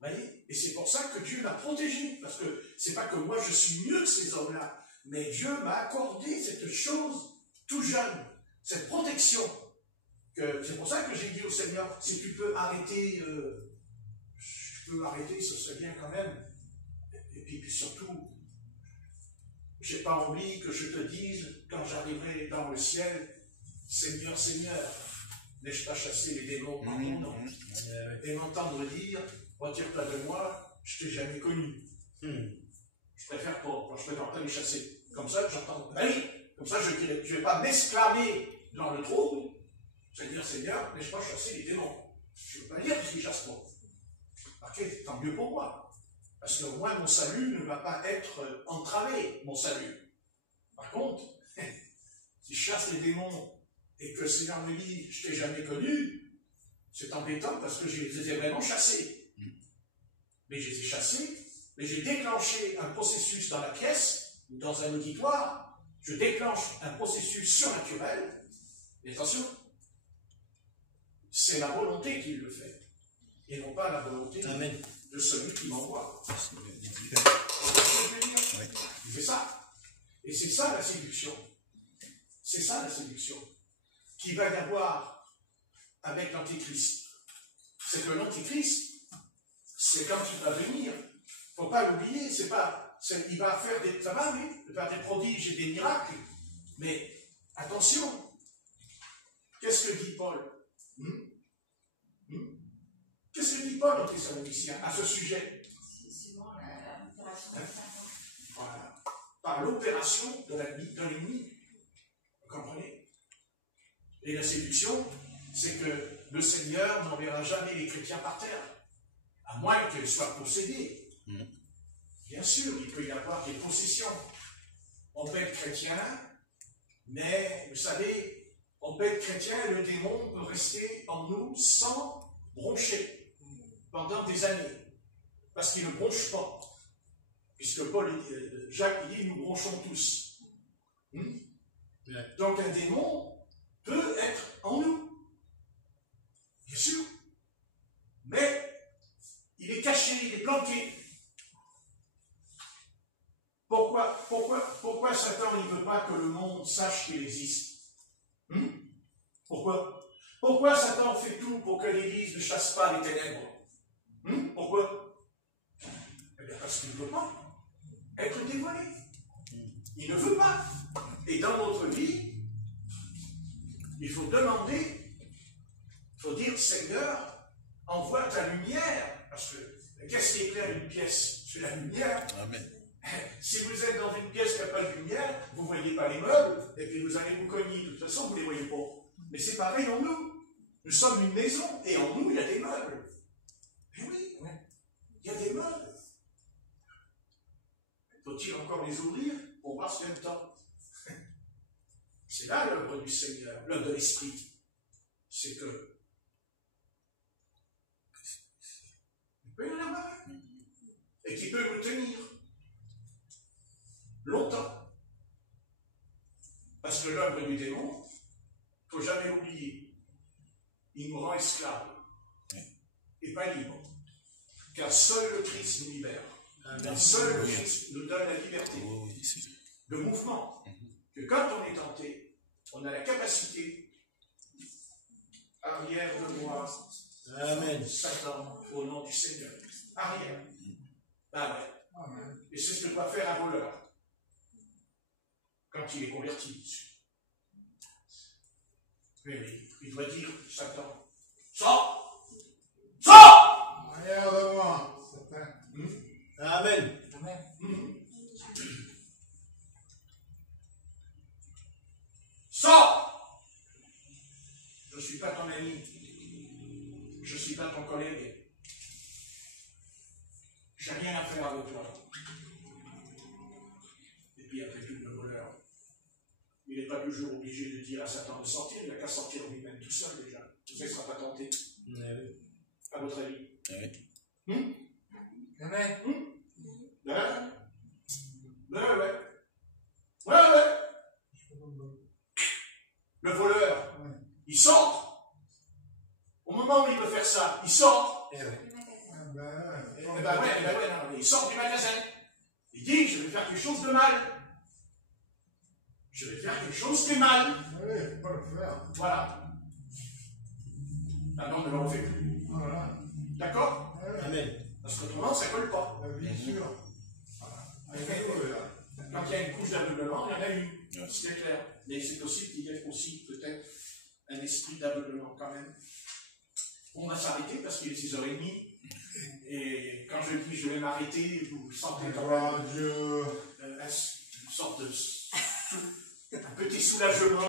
voyez? Et c'est pour ça que Dieu l'a protégé. Parce que c'est pas que moi je suis mieux que ces hommes-là. Mais Dieu m'a accordé cette chose tout jeune. Cette protection, c'est pour ça que j'ai dit au Seigneur, si tu peux arrêter, ce serait bien quand même. Et puis surtout, j'ai pas envie que je te dise, quand j'arriverai dans le ciel, Seigneur, Seigneur, n'ai-je pas chassé les démons par ton nom? Et m'entendre dire, retire-toi de moi, je t'ai jamais connu. Je préfère pas, quand je préfère pas les chasser. Comme ça, j'entends, comme ça, je ne vais pas m'exclamer dans le trouble, Seigneur, Seigneur, n'ai-je pas chassé les démons? Je ne veux pas dire qu'ils ne chassent pas. Ok, tant mieux pour moi. Parce que moi, mon salut ne va pas être entravé, mon salut. Par contre, si je chasse les démons et que le Seigneur me dit, je ne t'ai jamais connu, c'est embêtant parce que je les ai vraiment chassés. Mais je les ai chassés, mais j'ai déclenché un processus dans la pièce, ou dans un auditoire, je déclenche un processus surnaturel. Et attention, c'est la volonté qui le fait, et non pas la volonté de celui qui m'envoie. C'est ça. Et c'est ça la séduction. C'est ça la séduction. Qu'il va y avoir avec l'Antéchrist. C'est que l'Antéchrist, c'est quand il va venir. Il ne faut pas l'oublier, il va faire des prodiges et des miracles. Mais attention, qu'est-ce que dit Paul? Qu'est-ce que dit Paul aux Thessaloniciens à ce sujet? C'est souvent l'opération de Satan. Voilà. Par l'opération de l'ennemi. Vous comprenez? Et la séduction, c'est que le Seigneur n'enverra jamais les chrétiens par terre, à moins qu'ils soient possédés. Bien sûr, il peut y avoir des possessions. On peut être chrétien, mais vous savez, on peut être chrétien et le démon peut rester en nous sans broncher pendant des années, parce qu'il ne bronche pas. Puisque Jacques dit, nous bronchons tous. Donc un démon peut être en nous, bien sûr, mais il est caché, il est planqué. Pourquoi Satan ne veut pas que le monde sache qu'il existe? Pourquoi? Pourquoi Satan fait tout pour que l'Église ne chasse pas les ténèbres? Pourquoi? Eh bien parce qu'il ne veut pas être dévoilé. Il ne veut pas. Et dans notre vie, il faut demander, il faut dire, Seigneur, envoie ta lumière. Parce que qu'est-ce qui éclaire une pièce? C'est la lumière. Amen. Si vous êtes dans une pièce qui n'a pas de lumière, vous ne voyez pas les meubles, et puis vous allez vous cogner. De toute façon, vous ne les voyez pas. Mais c'est pareil en nous. Nous sommes une maison, et en nous, il y a des meubles. Eh oui, il y a des meubles. Faut-il encore les ouvrir pour voir ce qu'il y a dedans? C'est là l'œuvre du Seigneur, l'œuvre de l'Esprit. C'est que il peut y en avoir et qui peut vous tenir longtemps. Parce que l'œuvre du démon, il ne faut jamais l'oublier, il nous rend esclaves et pas libres. Car seul le Christ nous libère. Seul le Christ nous donne la liberté de mouvement. Que quand on est tenté, on a la capacité arrière de moi. Amen. Satan, au nom du Seigneur. Arrière. Ah ouais. Amen. Et c'est ce que doit faire un voleur quand il est converti. Mais il doit dire, Satan, sors! Sors! Arrière de moi, Satan. Amen. Sors! Je ne suis pas ton ami. Je ne suis pas ton collègue. Je n'ai rien à faire avec toi. Et puis après tout, le voleur, il n'est pas toujours obligé de dire à Satan de sortir, il n'a qu'à sortir lui-même tout seul déjà. Tout ça, il ne sera pas tenté. À votre avis? Oui. Amen. Ouais. Le voleur, il sort. Au moment où il veut faire ça, il sort. Il sort du magasin. Il dit, je vais faire quelque chose de mal. Je vais faire quelque chose qui est mal. Oui, il ne faut pas le faire. Voilà. Maintenant, ne le refait plus. Voilà. D'accord? Amen. Parce qu'autrement, ça ne colle pas. Bien sûr. Alléluia. Quand il y a une couche d'aveuglement, il y en a une. C'est clair. Mais c'est possible qu'il y ait aussi peut-être un esprit d'aveuglement quand même. On va s'arrêter parce qu'il est 6h30. Et quand je dis je vais m'arrêter, vous sentez quand même Dieu. une sorte de un petit soulagement.